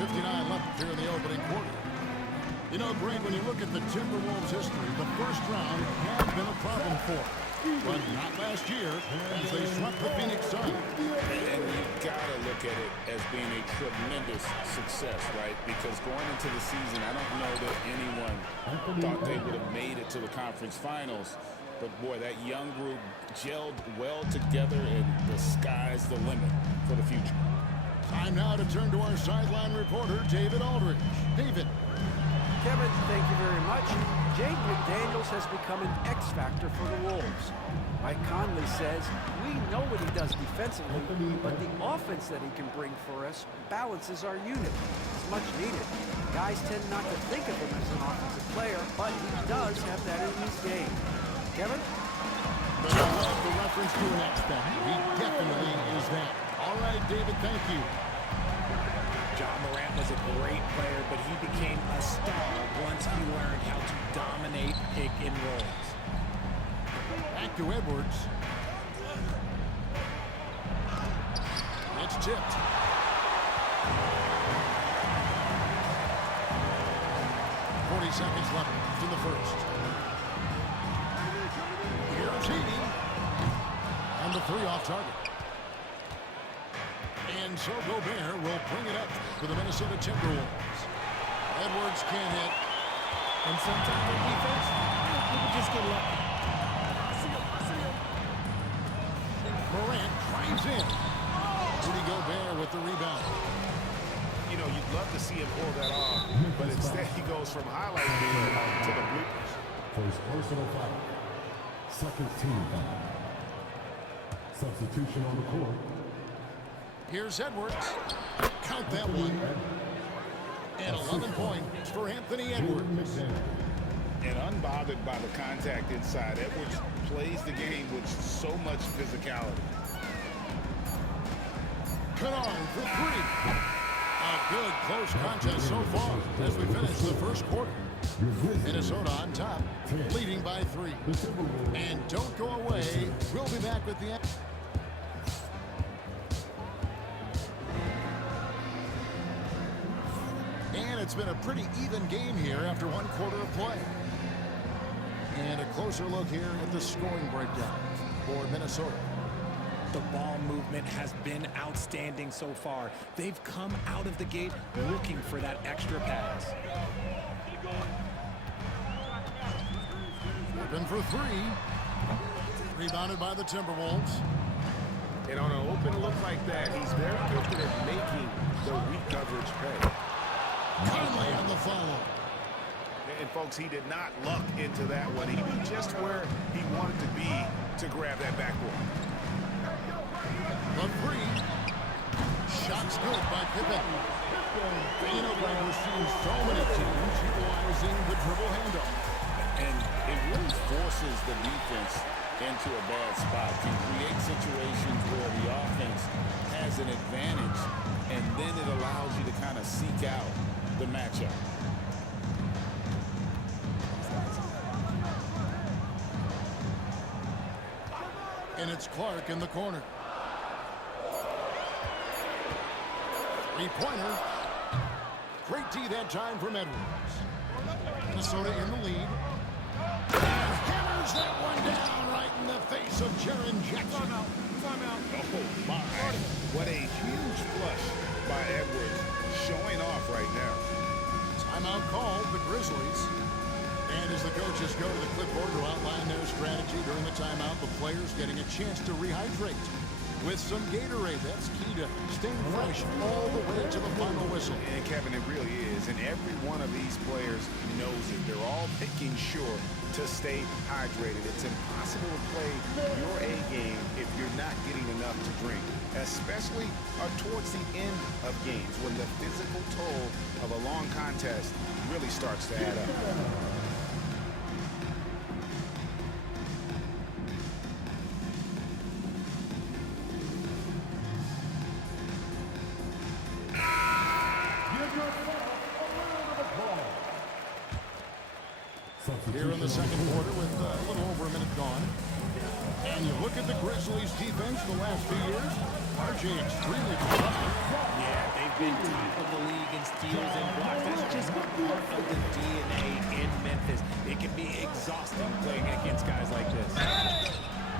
1:59 left here in the opening quarter. You know, Greg, when you look at the Timberwolves' history, the first round has been a problem for them. But not last year, as they swept the Phoenix Suns. And you've got to look at it as being a tremendous success, right? Because going into the season, I don't know that anyone thought they would have made it to the conference finals. But, boy, that young group gelled well together, and the sky's the limit for the future. Time now to turn to our sideline reporter, David Aldridge. David. Kevin, thank you very much. Jaden McDaniels has become an X factor for the Wolves. Mike Conley says, we know what he does defensively, but the offense that he can bring for us balances our unit. It's much needed. Guys tend not to think of him as an offensive player, but he does have that in his game. Kevin? But I love the reference to an X factor. He definitely is that. All right, David, thank you. John Morant was a great player, but he became a star once he learned how to dominate pick and rolls. Back to Edwards. It's tipped. Seconds left in the first. Here's Heaney. And the three off target. And so Gobert will bring it up for the Minnesota Timberwolves. Edwards can't hit. And sometimes on defense, people just get lucky. Morant drives in. Rudy Gobert with the rebound. You know, you'd love to see him pull that off, but instead he goes from highlight reel to the bloopers. For his personal foul. Second team foul. Substitution on the court. Here's Edwards. Count that one. And 11 points for Anthony Edwards. And unbothered by the contact inside, Edwards plays the game with so much physicality. Kennard for three. A good close contest so far as we finish the first quarter. Minnesota on top, leading by 3. And don't go away. We'll be back with the... And it's been a pretty even game here after one quarter of play. And a closer look here at the scoring breakdown for Minnesota. The ball movement has been outstanding so far. They've come out of the gate looking for that extra pass. Open for 3. Rebounded by the Timberwolves. And on an open look like that, he's very gifted at making the weak coverage pay. Conley on the follow. And folks, he did not luck into that one. He knew just where he wanted to be to grab that backboard. The 3. Shots good by Pippen. And you know, Greg, we're seeing so many teams utilizing the dribble handoff. And it really forces the defense into a bad spot. Can create situations where the offense has an advantage, and then it allows you to kind of seek out the matchup. And it's Clark in the corner. Three-pointer. Great D that time from Edwards. Minnesota in the lead. Hammers that one down right in the face of Jaren Jackson. Timeout. Oh, my. What a huge flush by Edwards. Showing off right now. Timeout called, the Grizzlies. And as the coaches go to the clipboard to outline their strategy during the timeout, the players getting a chance to rehydrate with some Gatorade. That's key to staying fresh all the way to the final whistle. And Kevin, it really is. And every one of these players knows it. They're all making sure to stay hydrated. It's impossible to play your A game if you're not getting enough to drink, especially towards the end of games when the physical toll of a long contest really starts to add up. Here in the second quarter with a little over a minute gone. And you look at the Grizzlies defense the last few years, RJ extremely productive. Yeah, they've been top of the league in steals and blocks. That's just a part of the DNA in Memphis. It can be exhausting playing against guys like this.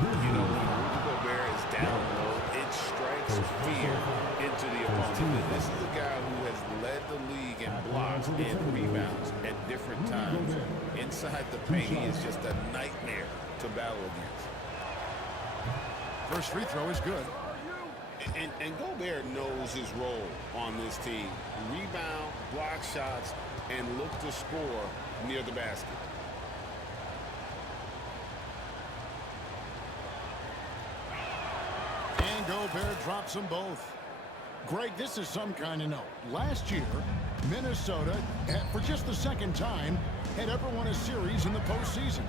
You know, when Rudy Gobert is down low, it strikes fear into the opponent. This is a guy who has led the league in blocks and rebounds at different times. Inside the paint, he is just a nightmare to battle against. First free throw is good. And Gobert knows his role on this team. Rebound, block shots, and look to score near the basket. And Gobert drops them both. Greg, this is some kind of note. Last year, Minnesota, for just the second time, had ever won a series in the postseason.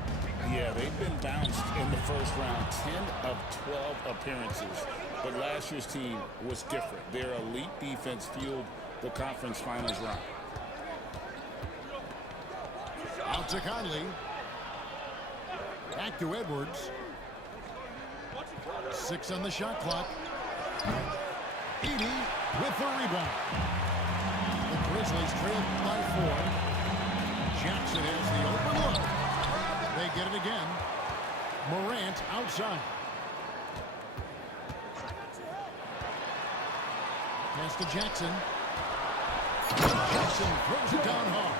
Yeah, they've been bounced in the first round, 10 of 12 appearances. But last year's team was different. Their elite defense fueled the conference finals run. Out to Conley. Back to Edwards. 6 on the shot clock. Edey with the rebound. The Grizzlies trail by 4. Jackson has the open look. They get it again. Morant outside. Pass to Jackson. Jackson throws it down hard.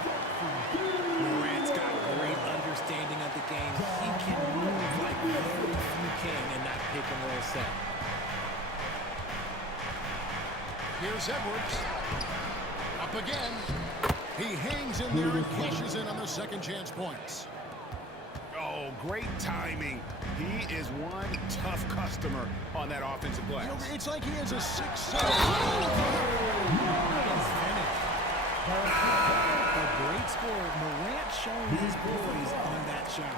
Morant's got a great understanding of the game. He can move like very few can in that pick and roll set. Here's Edwards. Up again. He hangs in there and cashes in on the second chance points. Oh, great timing. He is one tough customer on that offensive glass. You know, it's like he has a 6-7. A great score. Morant showing his poise on that shot.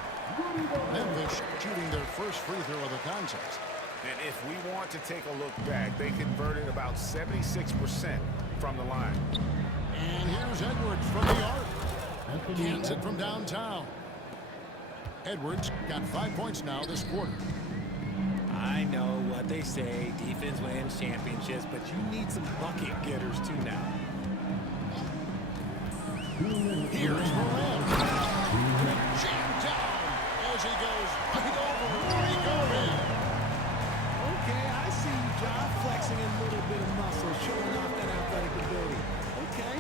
Memphis shooting their first free throw of the contest. And if we want to take a look back, they converted about 76% from the line. And here's Edwards from the arc. Cans it from downtown. Edwards got 5 points now this quarter. I know what they say, defense wins championships, but you need some bucket getters too now. Here's Morant. Jammed down as he goes right over Rudy Gobert. Okay, I see you, John, flexing a little bit of muscle, showing off that athletic ability. Okay.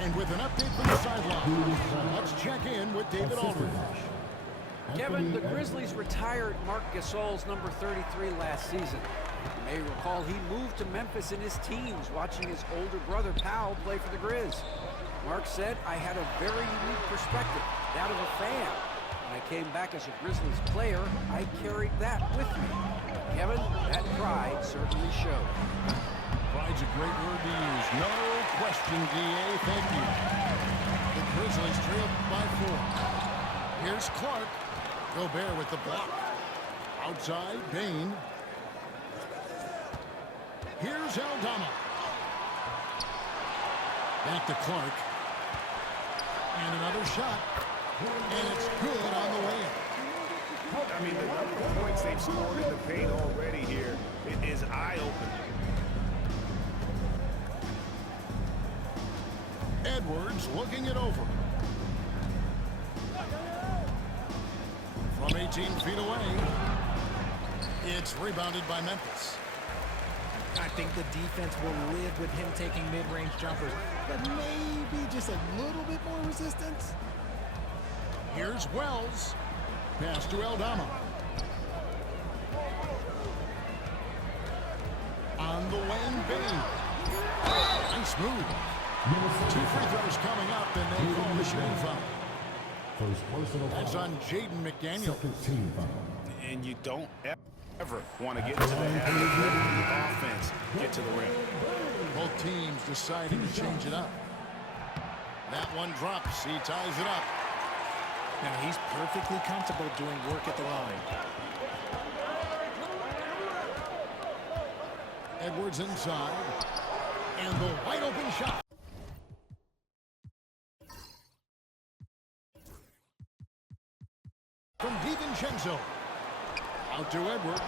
And with an update from the sideline, let's check in with David Aldridge. Kevin, the Grizzlies retired Marc Gasol's number 33 last season. You may recall he moved to Memphis in his teens, watching his older brother Powell play for the Grizz. Mark said, I had a very unique perspective, that of a fan. When I came back as a Grizzlies player, I carried that with me. Kevin, that pride certainly showed. Pride's a great word to use. No question, DA. Thank you. The Grizzlies trail by 4. Here's Clark. Gobert with the block. Outside, Bain. Here's Aldama. Back to Clark. And another shot. And it's good on the way. I mean, the number of points they've scored in the paint already here, it is eye-opening. Edwards looking it over. From 18 feet away. It's rebounded by Memphis. I think the defense will live with him taking mid-range jumpers, but maybe just a little bit more resistance. Here's Wells. Pass to Aldama. On the wing, Bain. Nice move. 2 free throws coming up, and they call the shooting foul. First personal That's foul. on Jaden McDaniel. Second team foul. And you don't ever want to get to the half of the offense, get to the rim. Both teams deciding to change it up. That one drops. He ties it up. Now he's perfectly comfortable doing work at the line. Edwards inside. And the wide open shot. From DiVincenzo. Out to Edwards.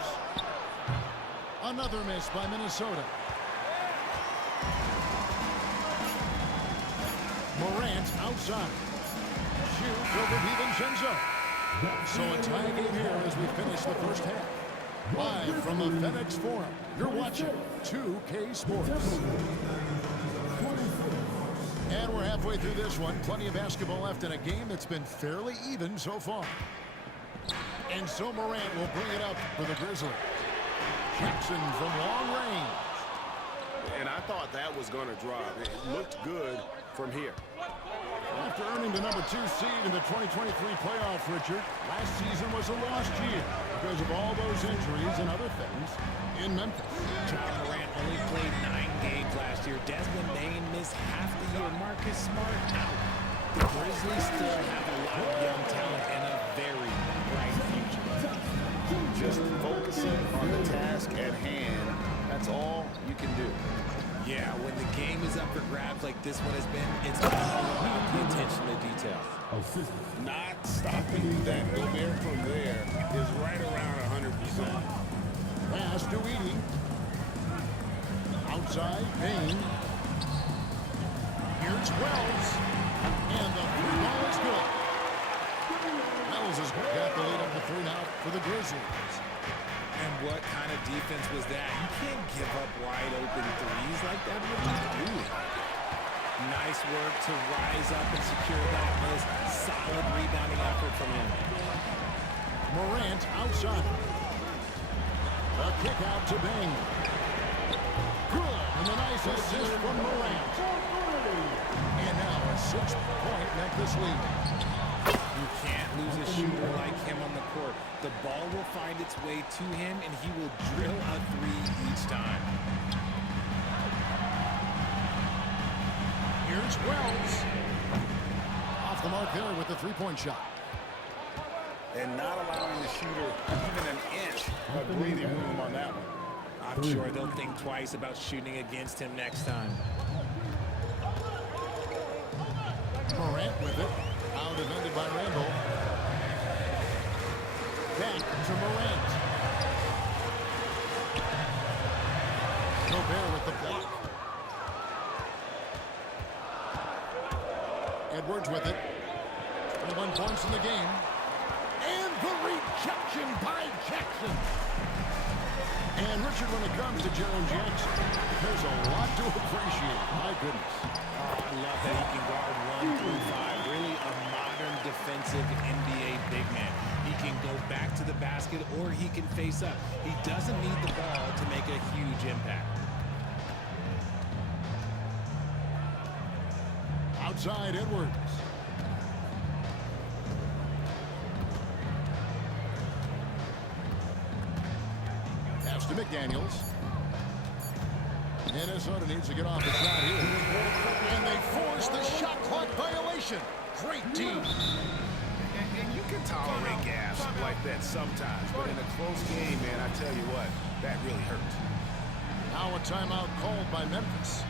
Another miss by Minnesota. Morant outside. Shoots over DiVincenzo. So a tie game here as we finish the first half. Live from the FedEx Forum, you're watching 2K Sports. And we're halfway through this one. Plenty of basketball left in a game that's been fairly even so far. And so Morant will bring it up for the Grizzlies. Jackson from long range. And I thought that was going to drop. It looked good from here. After earning the number 2 seed in the 2023 playoffs, Richard, last season was a lost year because of all those injuries and other things in Memphis. John Morant only played 9 games last year. Desmond Bain missed half the year. Marcus Smart out. The Grizzlies still have a lot of young talent and a very bright future. Just focusing on the task at hand, that's all you can do. Yeah, when the game is up for grabs like this one has been, it's all about the attention to detail. Not stopping that Gobert from there is right around 100%. Pass to Edie. Outside, Bain. Here's Wells. And the 3-ball is good. Wells has got the lead up to 3 now for the Grizzlies. And what kind of defense was that? You can't give up wide open threes like that. What are you doing? Nice work to rise up and secure that miss. Solid rebounding effort from him. Morant outside. A kick out to Bain. Good. And a nice assist from Morant. And now a 6-point Memphis lead. You can't lose a shooter like him on the court. The ball will find its way to him, and he will drill a 3 each time. Here's Wells. Off the mark there with the 3-point shot. And not allowing the shooter even an inch of breathing room on that one. I'm sure they'll think twice about shooting against him next time. Morant with it. Out defended by Randall. Back to Morant. Gobert with the block. Edwards with it. 21 points in the game. And the rejection by Jackson. And Richard, when it comes to Jaren Jackson, there's a lot to appreciate. My goodness. I love that he can guard 1 through 5. Really a modern defensive NBA big man. He can go back to the basket or he can face up. He doesn't need the ball to make a huge impact. Outside Edwards. Pass to McDaniels. Minnesota needs to get off the shot here. And they force the shot clock violation. Great team. And you can tolerate gaps like that sometimes, but in a close game, man, I tell you what, that really hurts. Now a timeout called by Memphis.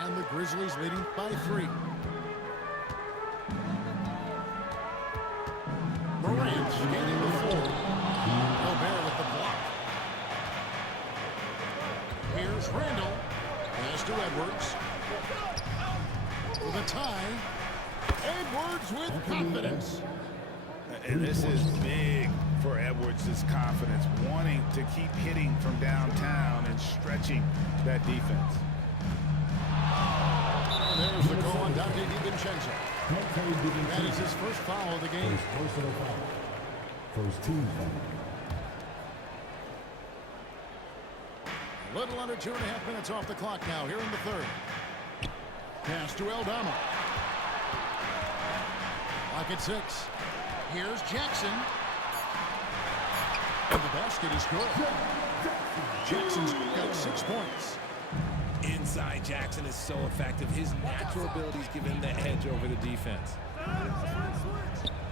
And the Grizzlies leading by 3. Morant gaining the 4. Gobert with the block. Here's Randall. Pass to Edwards. For the tie. Edwards with confidence. And this is big for Edwards' confidence, wanting to keep hitting from downtown and stretching that defense. There's the goal on Dante DiVincenzo. That is his first foul of the game. First team foul. A little under 2.5 minutes off the clock now here in the third. Pass to Aldama. Lock at 6. Here's Jackson. And the basket is good. Jackson's got 6 points. Inside, Jackson is so effective. His natural abilities give him the edge over the defense.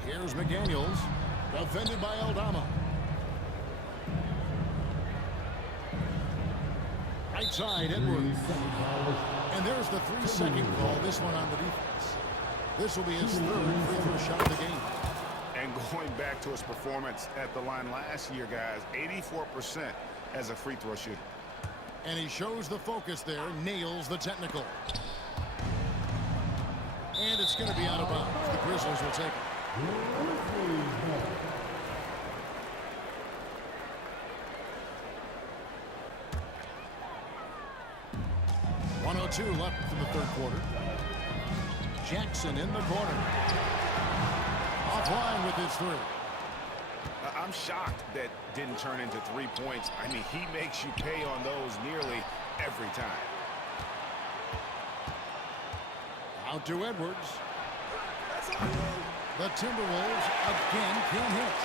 Here's McDaniels. Defended by Aldama. Right side, Edwards. And there's the 3-second call. This one on the defense. This will be his third free throw shot of the game. And going back to his performance at the line last year, guys, 84% as a free throw shooter. And he shows the focus there, nails the technical. And it's going to be out of bounds. The Grizzlies will take it. 1:02 left in the third quarter. Jackson in the corner. Offline with his 3. I'm shocked that didn't turn into 3 points. I mean, he makes you pay on those nearly every time. Out to Edwards. The Timberwolves again can't hit.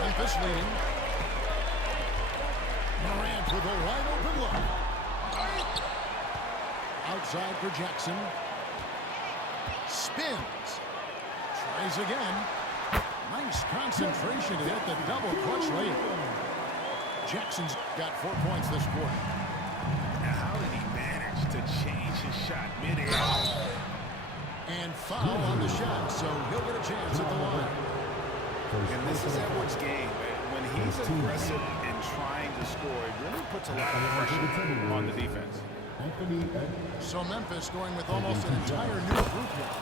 Memphis leading. Morant with a wide open look. Outside for Jackson. Spins. Tries again. Nice concentration to hit the double clutch lead. Jackson's got 4 points this quarter. Now, how did he manage to change his shot mid-air? And foul on the shot, so he'll get a chance at the line. And this is Edwards' game. When he's aggressive and trying to score, it really puts a lot of pressure on the defense. So Memphis going with almost an entire new group here.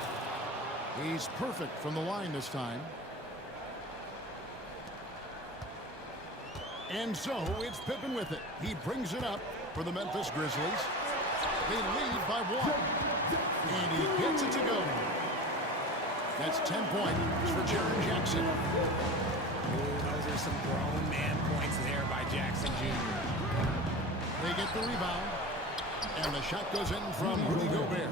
He's perfect from the line this time. And so it's Pippen with it. He brings it up for the Memphis Grizzlies. They lead by 1. And he gets it to go. That's 10 points for Jaren Jackson. Those are some grown man points there by Jackson Jr. They get the rebound. And the shot goes in from Rudy Gobert.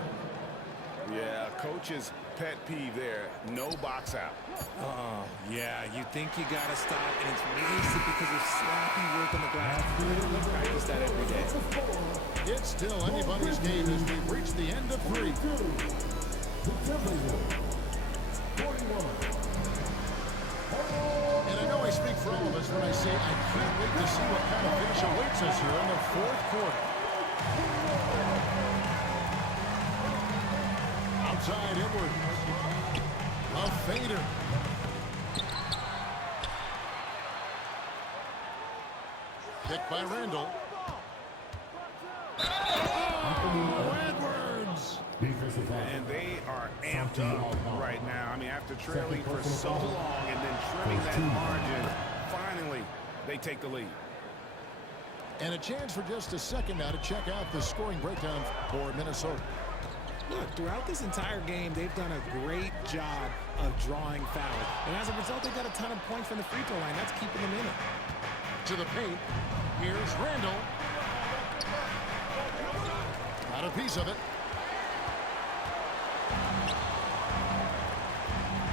Yeah, coach's pet peeve there. No box out. Oh, yeah, you think you got to stop, and it's wasted because of sloppy work on the glass. We practice that every day. It's still anybody's game as we've reached the end of 3. And I know I speak for all of us when I say I can't wait to see what kind of finish awaits us here in the 4th quarter. Outside Edwards. A fader. Picked by Randall. Oh, Edwards! And they are amped up right now. I mean, after trailing for so long and then trimming that margin, finally they take the lead. And a chance for just a second now to check out the scoring breakdown for Minnesota. Look, throughout this entire game, they've done a great job of drawing fouls. And as a result, they got a ton of points from the free throw line. That's keeping them in it. To the paint. Here's Randall. Got a piece of it.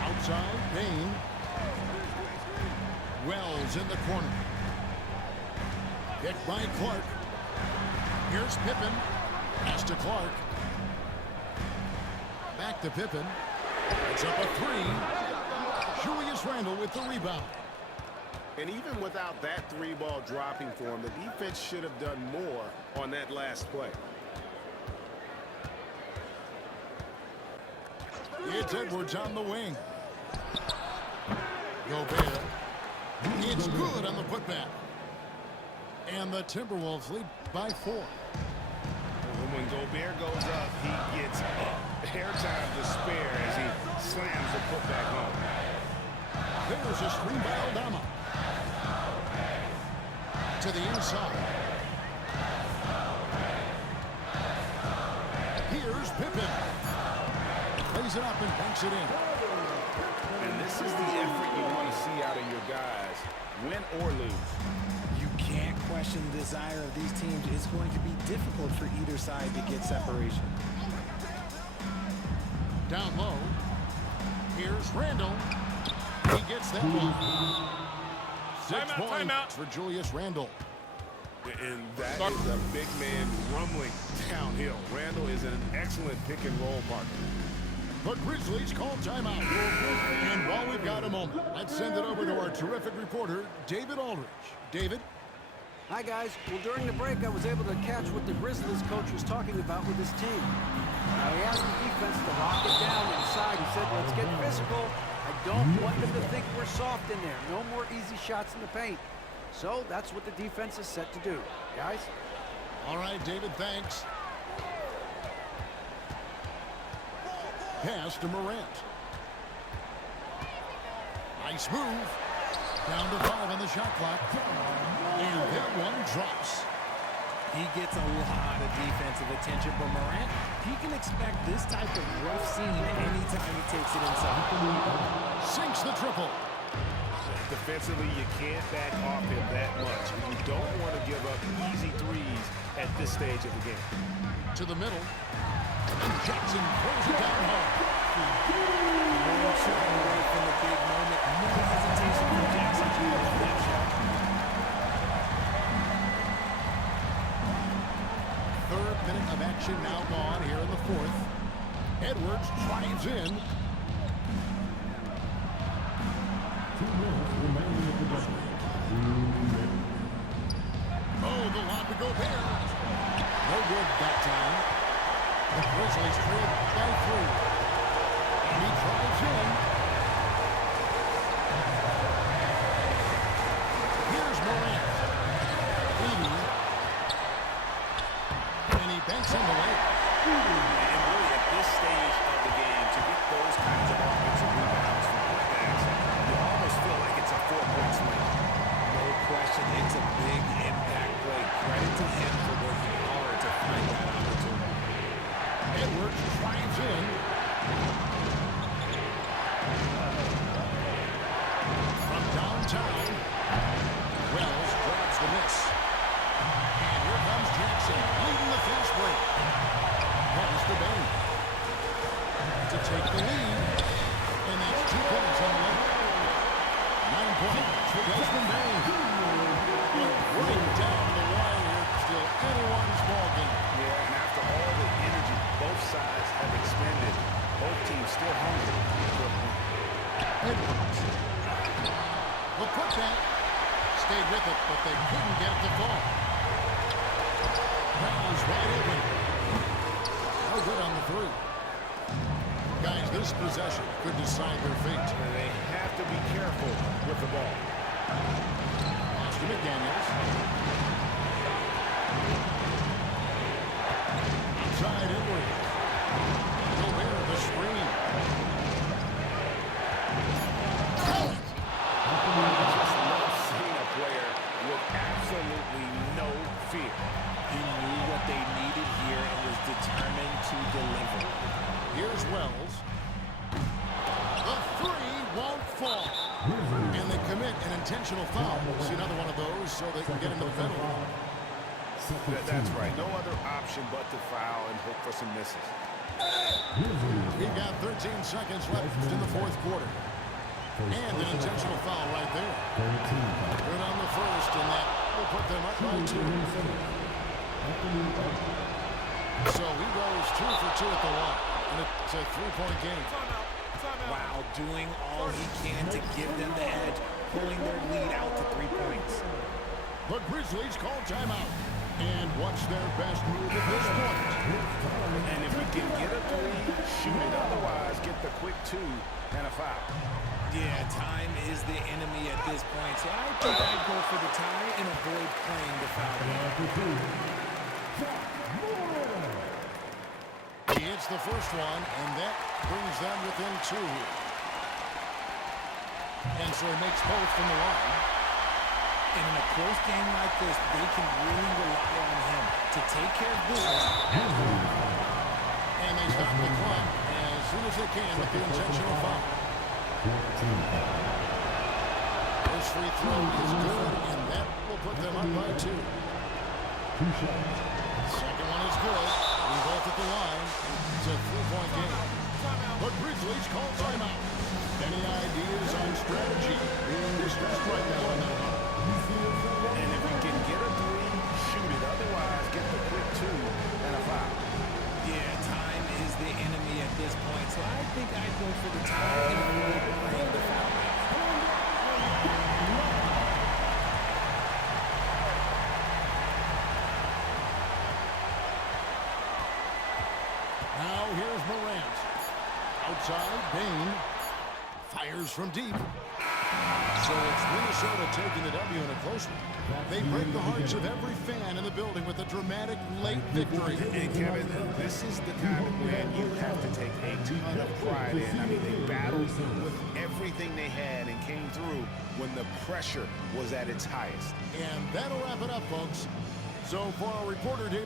Outside, Payne. Wells in the corner. Picked by Clark. Here's Pippen. Pass to Clark. Back to Pippen. It's up a 3. Julius Randle with the rebound. And even without that 3-ball dropping for him, the defense should have done more on that last play. It's Edwards on the wing. Gobert. It's good on the putback. And the Timberwolves lead by 4. When Gobert goes up, he gets up. Hair time to spare as he slams the putback home. There's a screen by Aldama. To the inside. Here's Pippen. Plays it up and banks it in. And this is the effort you want to see out of your guys, win or lose. You can't question the desire of these teams. It's going to be difficult for either side to get separation. Down low. Here's Randall. He gets that one. 6 points for Julius Randle. And that is a big man rumbling downhill. Randall is an excellent pick-and-roll partner. The Grizzlies call timeout. And while we've got a moment, let's send it over to our terrific reporter, David Aldridge. David? Hi, guys. Well, during the break, I was able to catch what the Grizzlies coach was talking about with his team. Now, he asked the defense to lock it down inside. He said, let's get physical. I don't want them to think we're soft in there. No more easy shots in the paint. So that's what the defense is set to do. Guys? All right, David, thanks. Pass to Morant. Nice move. Down to 5 on the shot clock. And that one drops. He gets a lot of defensive attention from Morant. He can expect this type of rough scene anytime he takes it inside. Sinks the triple. Defensively, you can't back off him that much. You don't want to give up easy threes at this stage of the game. To the middle. And Jackson throws it down hard. No shying away from the big moment. No hesitation from Jackson to make that shot. Third minute of action now gone here in the fourth. Edwards drives in. 2 minutes remaining in the game. Oh, the lob to Gobert. No good that time. The Grizzlies trail by 3. And he drives in. Here's Morant. Leading. And he banks on the way. And really, at this stage of the game, to get those kinds of offensive rebounds from putbacks, you almost feel like it's a 4-point swing. No question, it's a big impact play. Credit to him for working hard to find that opportunity. Edwards drives in. From downtown, Wells grabs the miss. And here comes Jackson, leading the fast break. Pass to Bain. To take the lead. And that's 2 points on the level. 9 points for Desmond Bain. Right down the wire here. Still anyone's ballgame. Yeah, and after all the energy both sides have expended, both teams still hungry for a win. Edwards. The putback. Stayed with it, but they couldn't get it to fall. Brown's wide open. No good on the 3. Guys, this possession could decide their fate. And they have to be careful with the ball. Pass to McDaniels. Inside Edwards. Gobert the screen. Just love seeing a player with absolutely no fear. He knew what they needed here and was determined to deliver. Here's Wells. The 3 won't fall. And they commit an intentional foul. See another one of those so they can get into the penalty. That's right. No other option but to foul and hope for some misses. We've got 13 seconds left in the fourth quarter. And an intentional foul right there. Good on the first, and that will put them up by 2. So he goes 2 for 2 at the line. And it's a 3-point game. Wow, doing all he can to give them the edge, pulling their lead out to 3 points. The Grizzlies call timeout. And what's their best move at this point? And if we can get a 3, shoot it. Otherwise, get the quick 2 and a foul. Yeah, time is the enemy at this point. So I think I'd go for the tie and avoid playing the foul game. He hits the first one, and that brings them within 2 here. And so he makes both from the line. And in a close game like this, they can really rely on him to take care of business. And they stop the clock as soon as they can with the intentional foul. First free throw is good, and that will put them up by 2. Second one is good. We both at the line. It's a 3-point game. The Grizzlies call timeout. Any ideas on strategy being discussed right now in that home? And if you can get a 3, shoot it. Otherwise, get the quick 2 and a foul. Yeah, time is the enemy at this point, so I think I'd go for the time and avoid playing the foul. Now here's Morant. Outside, Bain fires from deep. So it's Minnesota taking the W in a close one. They break the hearts of every fan in the building with a dramatic late victory. And Kevin, this is the kind of win you have to take a ton of pride in. I mean, they battled with everything they had and came through when the pressure was at its highest. And that'll wrap it up, folks. So for our reporter here.